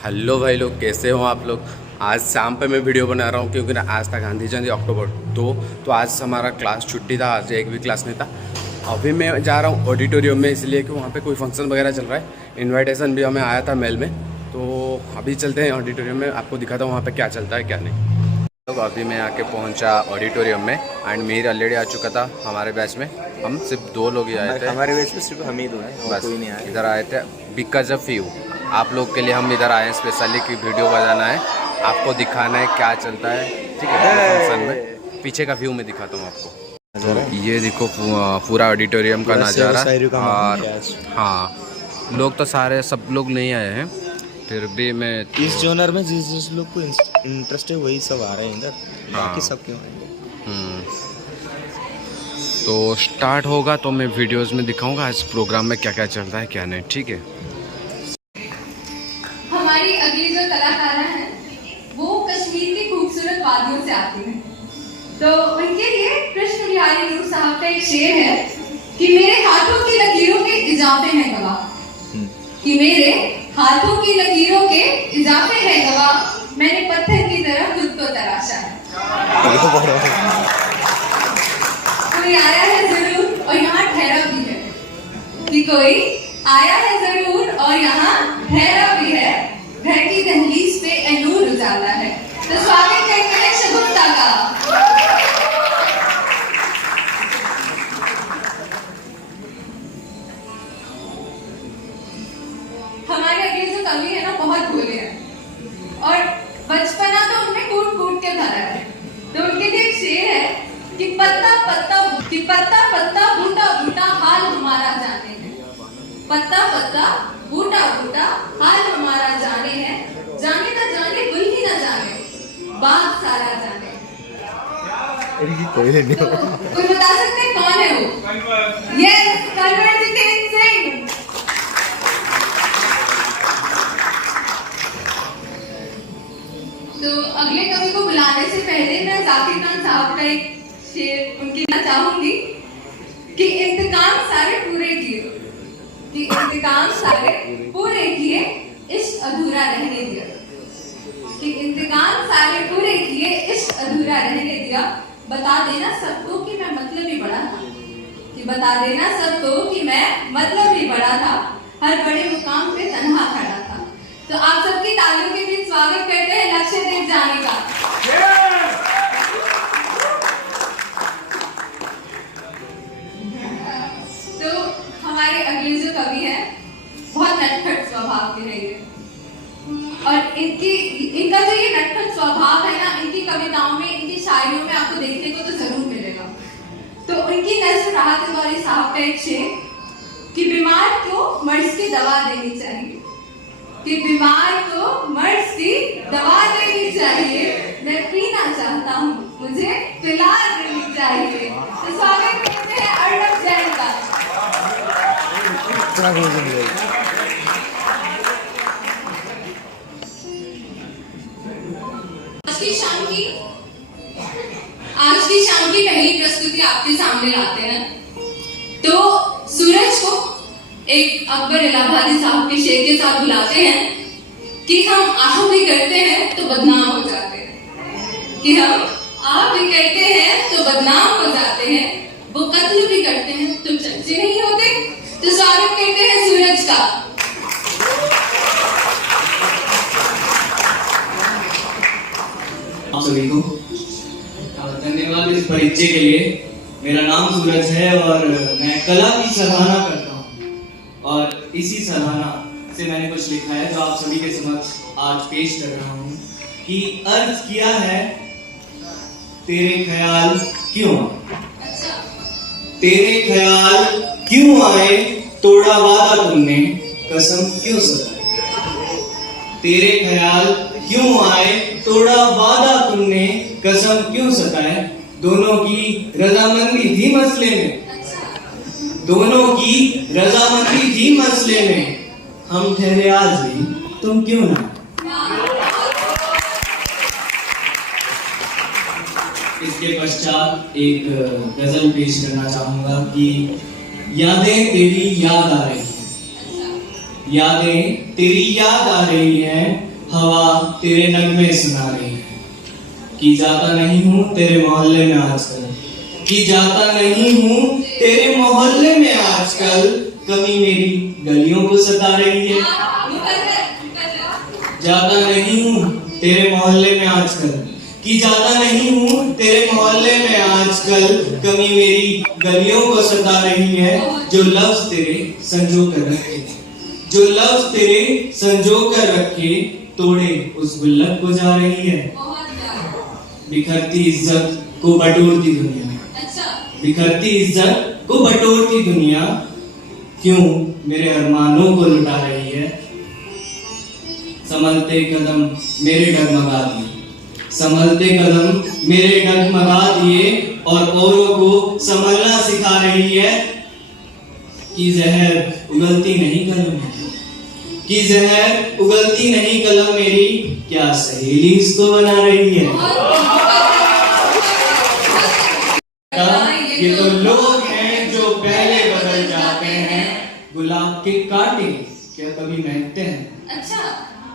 Hello भाई लोग, कैसे हो आप लोग। आज शाम पे मैं वीडियो बना रहा हूँ क्योंकि ना आज था गांधी जयंती अक्टूबर 2। तो आज हमारा क्लास छुट्टी था, आज एक भी क्लास नहीं था। अभी मैं जा रहा हूँ ऑडिटोरियम में, इसलिए कि वहाँ पे कोई फंक्शन वगैरह चल रहा है। इनविटेशन भी हमें आया था मेल में। तो अभी चलते हैं ऑडिटोरियम में, आपको दिखाता हूँ वहाँ पर क्या चलता है क्या नहीं। तो अभी मैं आके पहुँचा ऑडिटोरियम में एंड मीर ऑलरेडी आ चुका था हमारे बैच में। हम सिर्फ 2 लोग ही आए थे हमारे बैच में, सिर्फ हम ही 2 हैं, बस। कोई नहीं आया। इधर आए थे बिकॉज ऑफ यू, आप लोग के लिए हम इधर आए हैं स्पेशली कि वीडियो बनाना है, आपको दिखाना है क्या चलता है, ठीक है। फंक्शन में पीछे का व्यू में दिखाता हूँ आपको। तो ये देखो पूरा ऑडिटोरियम का नज़ारा। और हाँ, लोग तो सारे सब लोग नहीं आए हैं, फिर भी मैं इस जोनर में जिस लोग को इंटरेस्ट है वही सब आ रहे हैं इधर, बाकी सब क्यों आएंगे। तो स्टार्ट होगा तो मैं वीडियोस में दिखाऊंगा आज प्रोग्राम में क्या क्या चल रहा है क्या नहीं, ठीक है। हमारी अगली जो कलाकारा हैं वो कश्मीर की खूबसूरत वादियों से आती हैं। तो उनके लिए कृष्ण बिहारी नूर साहब का एक शेर है कि मेरे हाथों की लकीरों के इजाफे हैं गवाह, कि मेरे हाथों की लकीरों के इजाफे हैं गवाह, मैंने पत्थर की तरह खुद को तराशा है। कोई आया है जरूर और यहाँ ठहरा भी है, कि कोई आया है जरूर और यहाँ ठहरा भी है, घर की दहलीज पे नूर उजाला है। तो स्वागत करते हैं शगुफ्ता का। हमारे अगले जो कवि है ना बहुत भोले हैं और बचपना तो उनने कूट कूट के भरा है। तो उनके लिए एक शेर है कि पत्ता पत्ता बूटा बूटा हाल हमारा जाने है, पत्ता पत्ता बूटा बूटा हाल हमारा जाने है, जाने ना जाने गुल ही ना जाने, बाग सारा जाने। कोई नहीं, कोई बता सकते हैं कौन है वो? यस, कन्वर्जित सिंह। तो अगले कवि को बुलाने से पहले मैं जाकिर खान साहब का एक शेर उनकी ना चाहूंगी कि इंतकाम सारे पूरे किए, कि इंतकाम सारे पूरे किए, इश्क अधूरा रहने दिया, कि इंतकाम सारे पूरे किए, इश्क अधूरा रहने दिया, बता देना सबको कि मैं मतलब ही बड़ा था, कि बता देना सबको कि मैं मतलब ही बड़ा था, हर बड़े मुकाम पे तन्हा खड़ा था। तो आप सबकी तालियों के बीच स्वागत करते हैं लक्ष्यदीप जानी का। तो हमारे अगले जो कवि हैं बहुत नटखट स्वभाव के हैं ये, और इनका जो ये नटखट स्वभाव है ना, इनकी कविताओं में, इनकी शायरियों में आपको देखने को तो जरूर मिलेगा। तो उनकी नज़्म राहत गौरी साहब का एक शेर कि बीमार को मर्ज की दवा देनी चाहिए, कि बीमार को मर्ज की दवा देनी चाहिए, मैं पीना चाहता हूँ मुझे पिला देनी चाहिए। तो स्वागत करते हैं अर्णव जैन का। आज की शाम की पहली प्रस्तुति आपके सामने लाते हैं। तो सूरज को एक अकबर इलाहाबादी साहब के शेर के साथ बुलाते हैं कि हम आह भी करते हैं तो बदनाम हो जाते हैं, कि हम आह भी करते हैं तो बदनाम हो जाते हैं, वो कत्ल भी करते हैं तो चर्चे नहीं होते। तो स्वागत करते हैं सूरज का। आप सभी को धन्यवाद इस परिचय के लिए। मेरा नाम सूरज है और मैं कला की सराहना करता हूँ, और इसी सराहना से मैंने कुछ लिखा है जो आप सभी के समक्ष आज पेश कर रहा हूँ। कि अर्ज किया है तेरे ख्याल क्यों, तेरे ख्याल क्यों आए, तोड़ा वादा तुमने कसम क्यों सताई, तेरे ख्याल क्यों आए, तोड़ा वादा तुमने कसम क्यों सताए, दोनों की रजामंदी थी मसले में, दोनों की रजामंदी थी मसले में, हम ठहरे आज भी तुम क्यों ना। इसके पश्चात एक गजल पेश करना चाहूंगा कि यादें तेरी याद आ रही हैं, यादें तेरी याद आ रही हैं, हवा तेरे नगमे सुना रही है कि जाता नहीं हूँ तेरे मोहल्ले में आजकल, कि जाता नहीं हूँ तेरे मोहल्ले में आजकल, कमी मेरी गलियों को सता रही है। जाता नहीं हूँ तेरे मोहल्ले में आजकल, कि जाता नहीं हूँ तेरे मोहल्ले में आजकल, कमी मेरी गलियों को सता रही है। जो लफ्ज तेरे संजो कर रखे, जो लफ्ज तेरे संजो कर रखे, तोड़े उस गुल्लक को जा रही है। बिखरती इज्जत को बटोरती दुनिया, बिखरती इज्जत को बटोरती दुनिया, क्यों मेरे अरमानों को लुटा रही है। संभलते कदम मेरे डगमगा दिए, संभलते कदम मेरे डगमगा दिए, और औरों को संभलना सिखा रही है। कि जहर उगलती नहीं कलम मेरी, कि जहर उगलती नहीं कलम मेरी, क्या सहेली इसको बना रही है। ये तो लोग हैं जो पहले बदल जाते हैं, गुलाब के कांटे क्या कभी महकते हैं।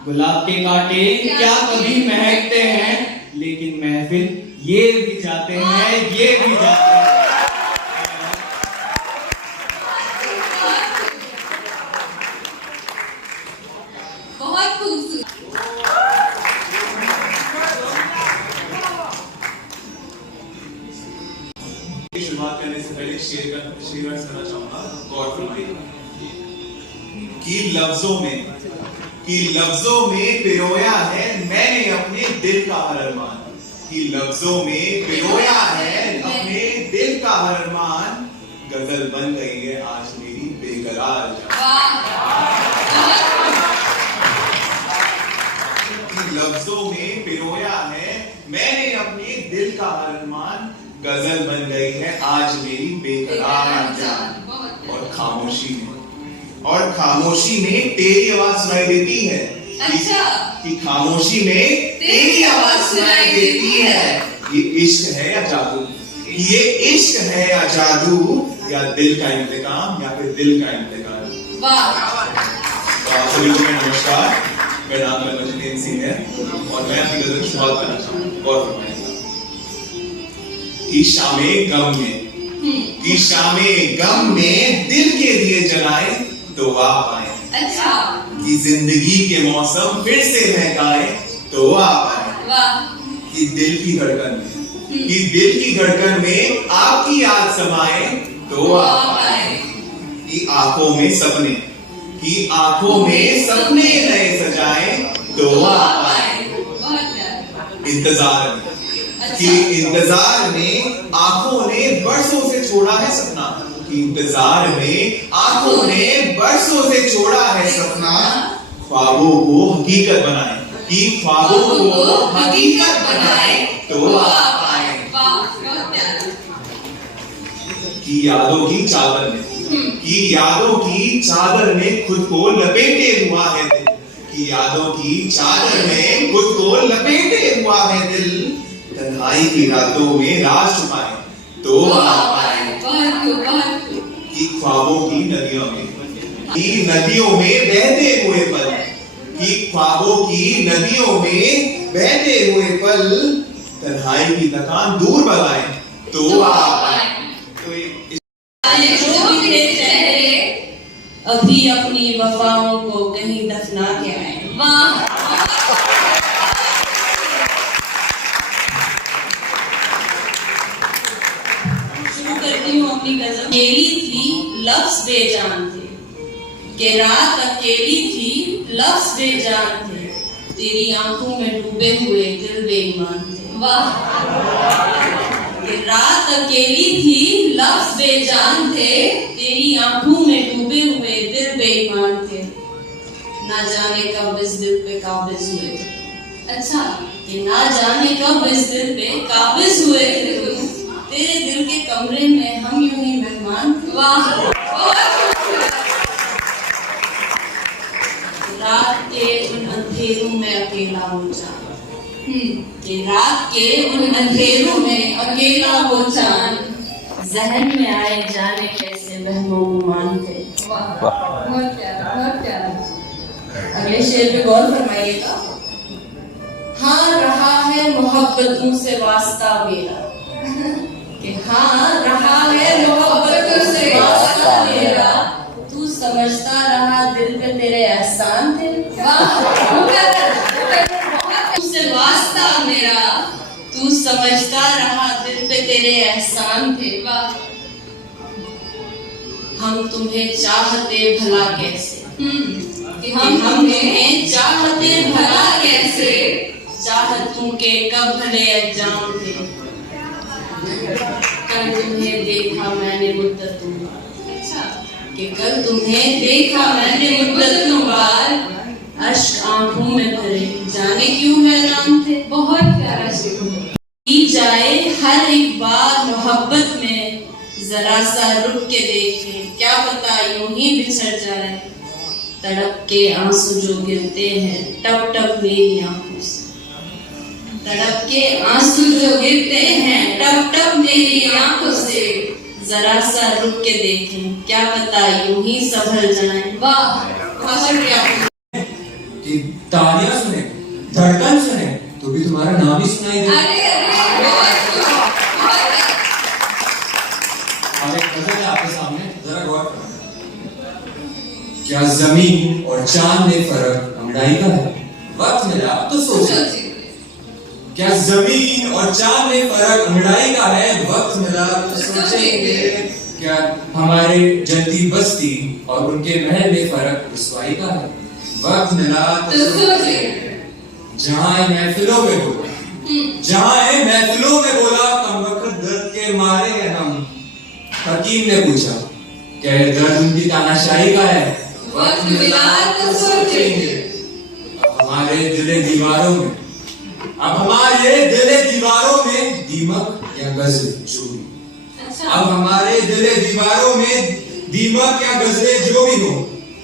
गुलाब के कांटे क्या कभी महकते हैं, लेकिन महफिल ये भी जाते हैं, ये भी जाते हैं। बहुत खूबसूरत। शुरुआत करने से पहले शेर करना चाहूंगा। गौर फरमाइए कि लफ्जों में पिरोया है मैंने अपने दिल का हर अरमान, कि लफ्जों में पिरोया है अपने दिल का हर अरमान, गजल बन गई है आज मेरी बेकरार जान। कि लफ्जों में पिरोया है मैंने अपने दिल का हर अरमान, गजल बन गई है आज मेरी बेकरार जान। और खामोशी में तेरी आवाज सुनाई देती है। कि खामोशी में तेरी आवाज सुनाई देती है। ये इश्क है या जादू, ये इश्क है या जादू, या दिल का इंतकाम या फिर दिल का इंतकाम। सभी को नमस्कार, मेरा नाम मजदीन सिंह है और मैं अपनी गजल की शुरुआत करना चाहूंगा। और कि शामे गम में दिल के दिए जलाए तो आप आए। कि जिंदगी के मौसम फिर से महकाए तो आप आए। कि दिल की धड़कन में आपकी याद समाए तो आप आए। कि आंखों में सपने नए सजाए तो आप आए। इंतजार में आंखों ने बरसों से छोड़ा है सपना, कि इंतजार में आंखों ने बरसों से छोड़ा है सपना, ख्वाबों को हकीकत बनाए। कि ख्वाबों को हकीकत बनाए तो आप आए। कि यादों की चादर में खुद को लपेटे हुआ है दिल, कि यादों की चादर में खुद को लपेटे हुआ है दिल, तन्हाई की रातों में राज छुपाए तो आप आए। कि ख्वाबों की नदियों में बहते हुए पल, कि ख्वाबों की नदियों में बहते हुए पल, तन्हाई की थकान दूर भगाए तो आप आए। अभी अपनी वफाओं को कहीं दफना के आए। शुरू करती हूँ अपनी गजल। अकेली थी लफ्ज बेजान थे, कि रात अकेली थी लफ्ज बेजान थे, तेरी आंखों में डूबे हुए दिल बेईमान थे। कि रात अकेली थी लफ्ज बेजान थे, तेरी आंखों में डूबे हुए दिल बेईमान थे, ना जाने कब इस दिल पे काबिज हुए। कि ना जाने कब इस दिल पे काबिज हुए, तेरे दिल के कमरे में हम यूं ही मेहमान थे। रात के उन अंधेरों में अकेला हो जान, कि रात के उन अंधेरों में अकेला हो जान, जहन में आए जाने कैसे वहमो गुमान थे। बहुत प्यारा। अगले शेर पे गौर फरमाइएगा। हाँ रहा है मोहब्बतों से वास्ता मेरा, कि हाँ रहा है मोहब्बतों से वास्ता मेरा, तू समझता रहा दिल पे तेरे एहसान थे। तुझसे वास्ता मेरा, तू समझता रहा दिल पे तेरे एहसान थे। हम तुम्हें चाहते भला कैसे, कि हम तुम्हें चाहते भला कैसे, चाहतों के कब भले अंजाम थे। कल तुम्हें देखा मैंने मुद्दतों बार, कि कल तुम्हें देखा मैंने मुद्दतों बार, अश्क आंखों में भरे जाने क्यों हैरान थे। बहुत प्यारा शेर। की जाए हर एक बार मोहब्बत में, जरा सा रुक के देखें क्या पता यूं ही बिछड़ जाए। तड़प के आंसू जो गिरते हैं टप टप मेरी आंखों से, तड़प के आंसू जो गिरते हैं टप टप मेरी आंखों से, जरा सा रुक के देखें क्या पता यूं ही संभल जाए। वाह बहुत शुक्रिया। कि तालियां सुने, धड़कन सुने तो भी तुम्हारा नाम ही सुनाई दे। अरे अब एक गजल है आपके सामने, जरा गौर करो। क्या जमीन और चांद में फर्क अंगड़ाई का है, वक्त मिला तो सोचो। क्या जमीन और चांद में फर्क अंगड़ाई का है, वक्त मिला तो सोचेंगे। क्या हमारे जलती बस्ती और उनके महल में फर्क रुसवाई का है, वक्त मिला तो सोचेंगे। जहाँ महफिलों में बोला, जहाँ महफिलों में बोला, कम वक्त दर्द के मारे हैं हम। हकीम ने पूछा क्या ये दर्द उनकी तानाशाही का है, वक्त मिला तो सोचेंगे। अब हमारे दिले दीवारों में, अब हमारे दिले दीवारों में दीमक या गजल जो भी, अब हमारे दिले दीवारों में दीमक या गजले जो भी हो,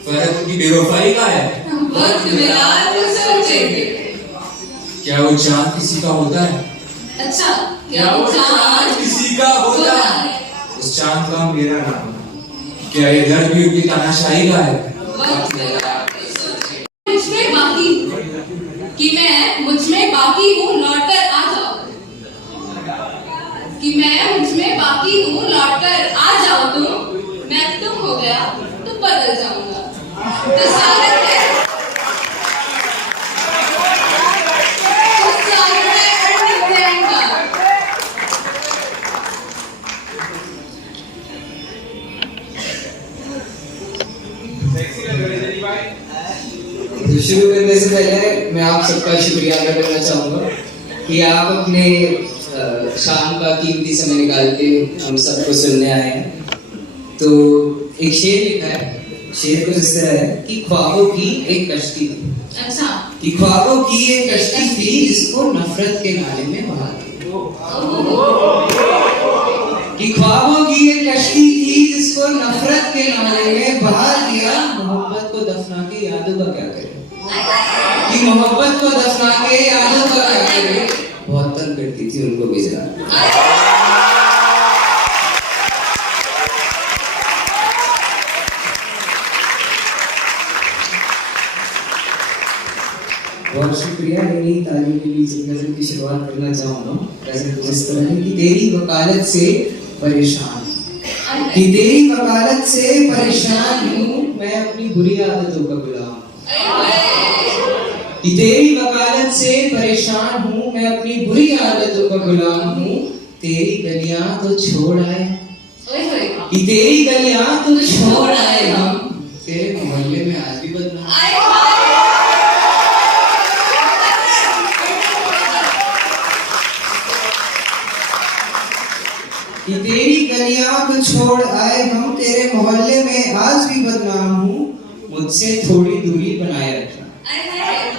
फर्क उनकी बेवफाई का है, वक्त मिला तो सोचेंगे। क्या वो चांद किसी का होता है, अच्छा क्या वो चांद किसी का होता है, उस चांद का मेरा नाम। क्या ये दर्द भी उनकी तानाशाही का है, वक्त मिला तो सोचेंगे। मुझमें बाकी कि मैं मुझमें बाकी हूँ लौट कर आ जाओ, कि मैं मुझमें बाकी हूँ लौट कर आ जाओ तुम, मैं तुम हो गया तो बदल जाऊंगा। तो स्वागत है, तो स्वागत है अर्णव जैन का। शुरू करने से पहले मैं आप सबका शुक्रिया अदा करना चाहूँगा कि आप अपने शाम का कीमती समय निकाल के हम सबको सुनने आए हैं। तो एक शेर लिखा है, शेर कुछ इस तरह है कि ख्वाबों की एक कश्ती थी, अच्छा कि ख्वाबों की एक कश्ती थी जिसको नफरत के नाले में बहा दिया, कि ख्वाबों की एक कश्ती थी जिसको नफरत के नाले में बहा दिया। मोहब्बत को दफना के यादों का क्या करें, कि मोहब्बत को दफना के यादों का क्या करें, बहुत तंग करती थी उनको बेचारा। बहुत शुक्रिया। मेरी तालीम के बीच गजल की शुरुआत करना चाहूँगा। गजल कुछ इस तरह है कि तेरी वकालत से परेशान, कि तेरी वकालत से परेशान हूँ मैं अपनी बुरी आदतों का गुलाम, कि तेरी वकालत से परेशान हूँ मैं अपनी बुरी आदतों का गुलाम हूँ। तेरी गलियां तो छोड़ आए, कि तेरी गलियां तो छोड़ आए हम, तेरे मोहल्ले में आज भी बदनाम। कि तेरी गलियां तो छोड़ आए हम, तेरे मोहल्ले में आज भी बदनाम हूँ। मुझसे थोड़ी दूरी बनाए रखना,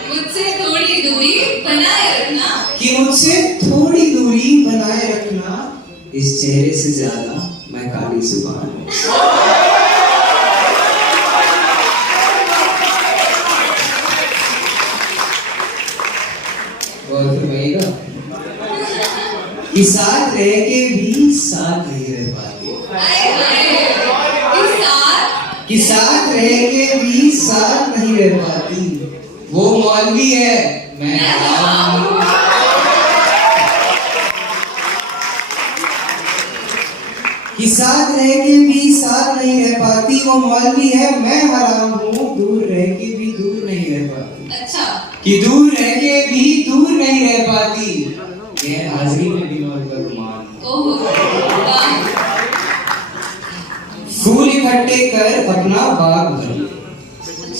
मुझसे थोड़ी दूरी बनाए रखना, कि मुझसे थोड़ी दूरी बनाए रखना। इस चेहरे से ज्यादा मैं काली जुबान हूँ। गौर फरमाइएगा कि साथ रह के भी साथ नहीं रह पाती, कि साथ रह के भी साथ नहीं रह पाती। वो मौलवी है, मैं हराम हूँ। कि साथ रह के भी साथ नहीं रह पाती, वो मौलवी है, मैं हराम हूँ। दूर रह के भी दूर नहीं रह पाती। अच्छा। कि दूर रह के भी दूर नहीं रह पाती, ये हाजिरी में भी मौत का गुमान। ओहो, वाह। फूल इकट्ठे कर अपना बाग भर ले,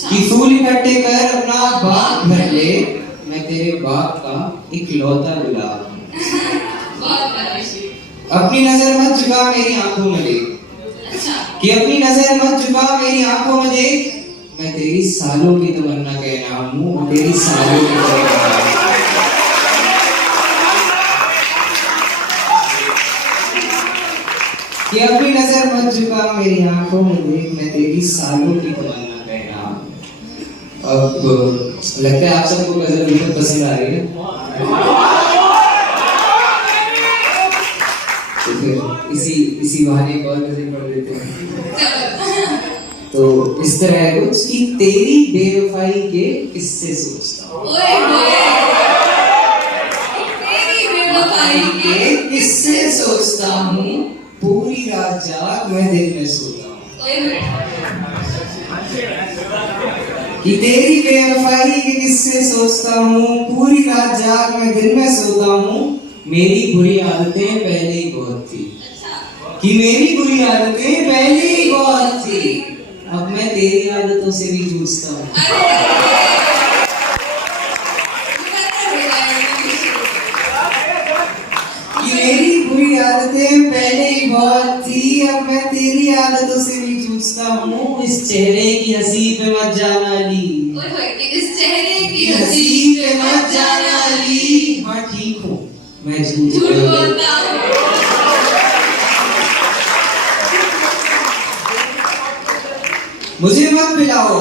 कि फूल इकट्ठे कर अपना बाग भर ले, मैं तेरे बाग का इकलौता गुलाब हूँ। बहुत प्यारा शेर। अपनी नजर मत झुका मेरी आंखों में देख, अच्छा। कि अपनी नजर मत झुका मेरी आंखों में देख, मैं तेरी सालों की तमन्ना का इनाम हूँ, तेरी सालों की तमन्ना। कि अपनी नजर मत झुका मेरी आंखों में देख, मैं तेरी सालों की तमन्ना का इनाम हूँ। अब लगता है आप सबको गजल बिल्कुल पसंद आ रही है। तो फिर इसी बहाने एक और गजल पढ़ लेते हैं। तो इस तरह है कुछ कि तेरी बेवफाई के किस्से सोचता हूँ, ओए होए, तेरी बेवफाई के किस्से सोचता हूँ, पूरी रात जाग मैं दिन में सोता हूँ। ओए होए, कि तेरी बेवफाई के किस्से सोचता हूँ, पूरी रात जाग मैं दिन में सोता हूँ। मेरी बुरी आदतें पहले ही बहुत थी, कि मेरी बुरी आदतें पहले ही बहुत थी, अब मैं तेरी आदतों से भी जूझता हूँ। कि मेरी बुरी आदतें पहले ही बहुत थी, अब मैं तेरी आदतों से भी जूझता हूँ। इस चेहरे की हंसी पे मत जाना ली, ओए होए, इस चेहरे की हंसी हंसी पे मत जाना ली। हाँ ठीक हूँ, मैं झूठ झूठ बोलता बोलता हूँ। मुझे मत पिलाओ,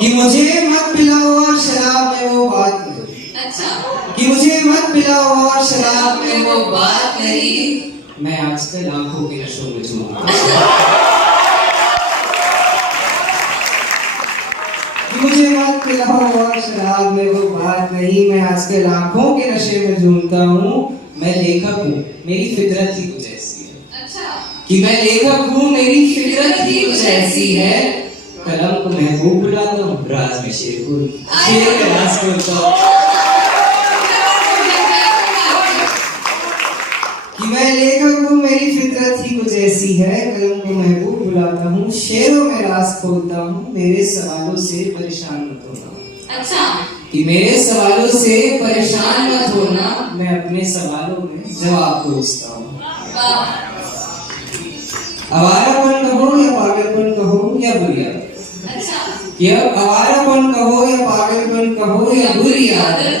कि मुझे मत पिलाओ और शराब में वो बात नहीं। अच्छा। कि मुझे मत पिलाओ और शराब में वो बात नहीं, मैं आजकल आंखों के नशों में झूम रहा हूं। कि मुझे मत पिलाओ और शराब में वो बात नहीं, मैं आजकल आंखों के नशे में झूमता हूँ। मैं लेखक हूँ, मेरी फितरत ही कुछ ऐसी है। अच्छा। कि मैं लेखक हूँ, मेरी फितरत ही कुछ ऐसी है। कलम को महबूब बुलाता हूँ, राज में शेर का राज खोलता हूँ। कि मैं लेखक हूँ, मेरी फितरत ही कुछ ऐसी है। कलम को महबूब बुलाता हूँ, शेरों में राज खोलता हूँ। मेरे सवालों से परेशान मत होना। अच्छा। कि मेरे सवालों से परेशान मत होना, मैं अपने सवालों में जवाब खोजता हूँ। आवारापन कहो या पागलपन कहो या बुरी आदत। अच्छा। कि अब आवारापन कहो या पागलपन कहो या बुरी आदत,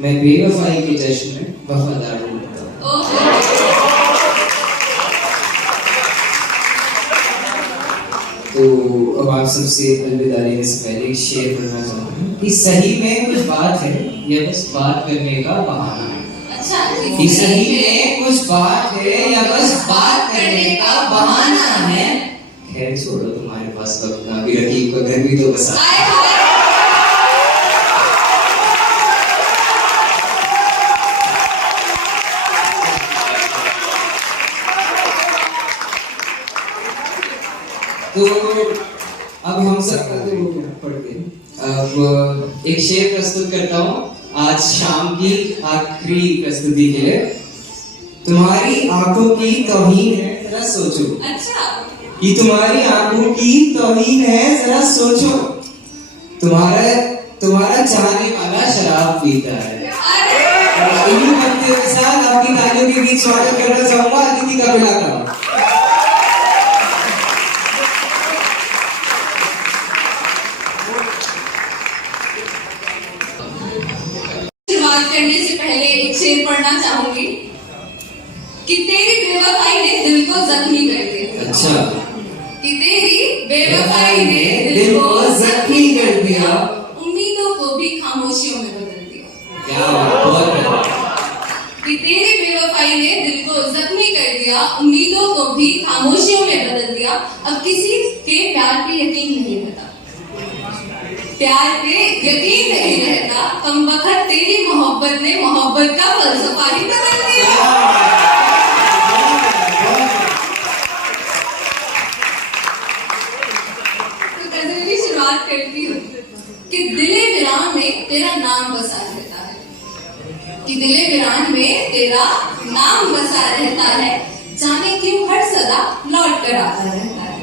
मैं बेवफाई के जश्न में वफादार ढूंढता हूँ। ओहो। तो अब आप सबसे अलविदा लेने से पहले एक शेर पढ़ना चाहूँगा कि सही में कुछ बात है या बस बात करने का बहाना है। अच्छा। कि सही में कुछ बात है या बस बात करने का बहाना है। खैर छोड़ो, तुम्हारे पास वक्त ना भी, रकीब का घर भी तो बसा। तो अब हम सब पढ़ते हैं। अब एक शेर प्रस्तुत करता हूँ आज शाम की आखिरी प्रस्तुति के लिए। तुम्हारी आंखों की तौहीन है, जरा सोचो। अच्छा। कि तुम्हारी आंखों की तौहीन है, जरा सोचो। तुम्हारा चाहने वाला शराब पीता है। इन्हीं पंक्तियों के साथ आपकी तालियों के बीच स्वागत करना चाहूंगा अतिथि कपिला का। शुरुआत करने से पहले एक शेर पढ़ना चाहूंगी कि तेरी बेवफाई ने दिल को जख्मी कर दिया। अच्छा। कि तेरी बेवफाई ने दिल को जख्मी कर दिया, उम्मीदों को भी खामोशियों में बदल दिया। क्या बात, बहुत बढ़िया। कि तेरी बेवफाई ने दिल को जख्मी कर दिया, उम्मीदों को भी खामोशियों में बदल दिया, अब किसी के प्यार पे यकीन नहीं होता। प्यार पे यकीन नहीं रहता, कम वक्त तेरी मोहब्बत ने मोहब्बत का फलसफा ही बदल दिया। तो गजल की शुरुआत करती हूँ कि दिले वीरान में तेरा नाम बसा रहता है, कि दिले वीरान में तेरा नाम बसा रहता है, जाने क्यों हर सदा लौट कर आता रहता है,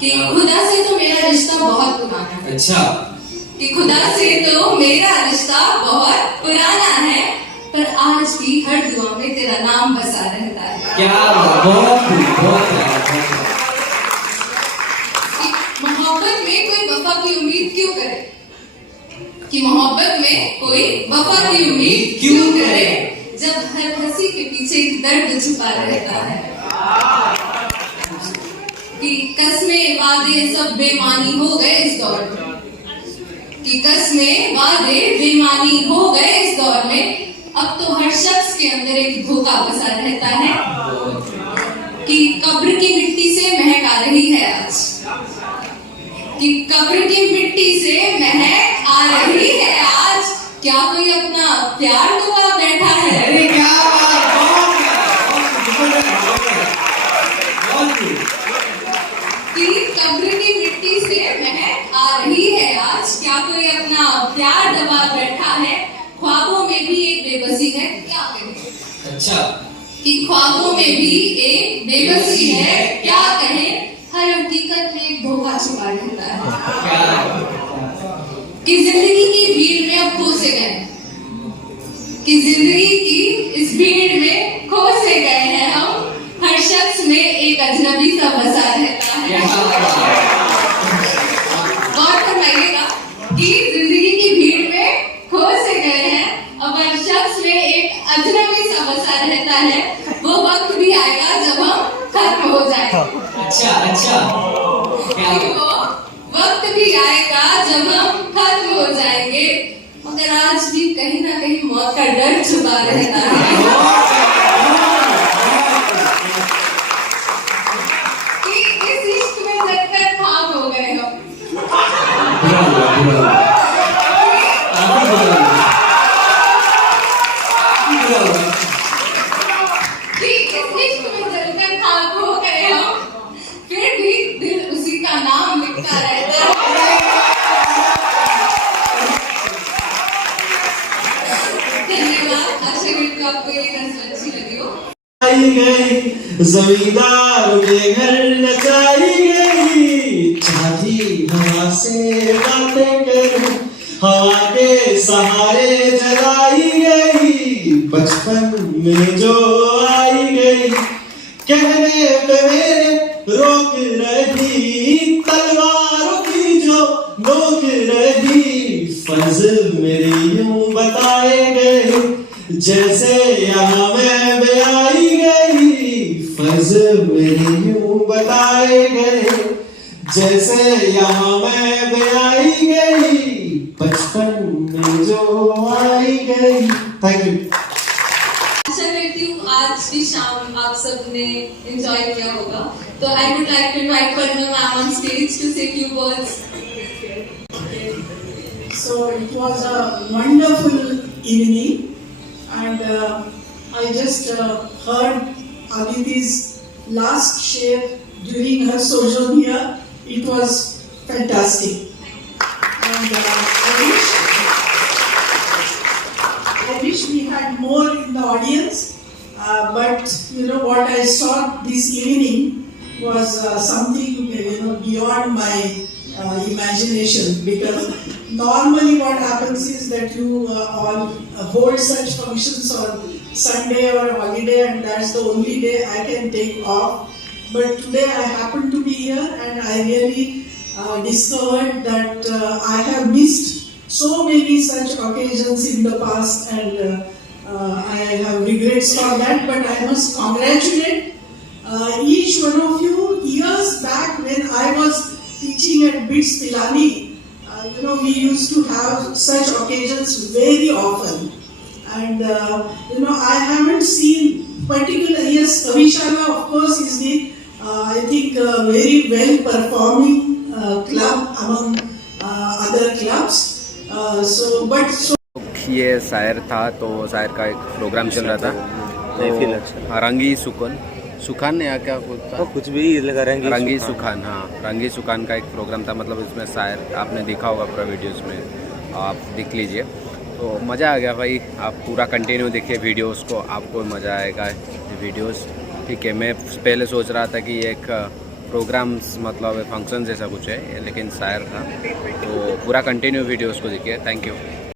कि खुदा से तो मेरा रिश्ता बहुत पुराना है। अच्छा, कि खुदा से तो मेरा रिश्ता बहुत पुराना है, पर आज भी हर दुआ में तेरा नाम बसा रहता है। क्या बहुत कि मोहब्बत में कोई वफा की उम्मीद क्यों करे, कि मोहब्बत में कोई वफा की उम्मीद क्यों करे, जब हर हंसी के पीछे एक दर्द छुपा रहता है। कि कस्में वादे सब बेमानी हो गए इस दौर में, कि कस्में वादे बेमानी हो गए इस दौर में, अब तो हर शख्स के अंदर एक धोखा बसा रहता है, कि कब्र की मिट्टी से महक आ रही है आज, कि कब्र की मिट्टी से महक आ रही है आज, क्या कोई अपना प्यार दुआ बैठा है। अरे क्या कि कब्र की मिट्टी से महक आ रही है आज, क्या कोई अपना प्यार दबा बैठा है, ख्वाबों में भी एक बेबसी है, क्या कहें। अच्छा, कि ख्वाबों में भी एक बेबसी है, क्या कहें, हर हकीकत में एक धोखा छुपा रहता है। कि जिंदगी की भीड़ में अब खो से गए, कि जिंदगी की इस भीड़ में खो से गए हैं हम, हर शख्स में एक अजनबी सा बसा रहता है। गौर फरमाइएगा कि जिंदगी की भीड़ में खो से गए हैं, अब हर शख्स में एक अजनबी सा बसा रहता है, वो वक्त भी आएगा जब हम खत्म हो जाएंगे। अच्छा, वो वक्त भी आएगा जब हम खत्म हो जाएंगे, मगर आज भी कहीं ना कहीं मौत का डर छुपा रहता है। कि इस इश्क में जलकर खाक हो गए हम, कि इस इश्क में जलकर खाक हो गए हम, फिर भी दिल उसी का नाम लिखता रहता है। धन्यवाद, आशा करती हूँ आपको ये गजल अच्छी लगी हो। आई गई जमींदार के घर नचाई गई, चाही हवा से बातें करूं, हवा के सहारे जलाई गई, बचपन में जो आई गई, कहने पे मेरे रोक रही, तलवारों की जो नोक रही, फर्ज मेरे यूं बताए गए, जैसे यहाँ मैं ब्याई गई, फर्ज मेरे यूं बताए गए, जैसे यहाँ मैं ब्याई गई, बचपन में जो आई गई। Thank you. आशा करती हूँ आज की शाम आप सबने एंजॉय किया होगा, तो I would like to invite Padma ma'am on stage to say few words. So it was a wonderful evening, and I just heard Aditi's last share during her sojourn here. It was fantastic, and I wish we had more in the audience. But you know what I saw this evening was something beyond my imagination, because normally what happens is that you all hold such functions on Sunday or holiday, and that's the only day I can take off. But today I happened to be here, and I really discovered that I have missed so many such occasions in the past, and I have regrets for that. But I must congratulate each one of you. Years back when I was teaching at BITS Pilani, we used to have such occasions very often, and I haven't seen particular. Yes, Kavishala of course is the I think very well performing club among other clubs. ये शायर था, तो शायर का एक programme चल रहा था, तो रंगी सुखान या क्या था, कुछ भी रंगी सुखान, हाँ रंगी सुखान का एक प्रोग्राम था। मतलब इसमें शायर आपने देखा होगा पूरा वीडियोस में, आप देख लीजिए, तो मज़ा आ गया भाई। आप पूरा कंटिन्यू देखिए वीडियोस को, आपको मज़ा आएगा वीडियोस। ठीक है, मैं पहले सोच रहा था कि एक प्रोग्राम्स मतलब फंक्शन जैसा कुछ है, लेकिन शायर था, तो पूरा कंटिन्यू वीडियोस को देखिए। Thank you.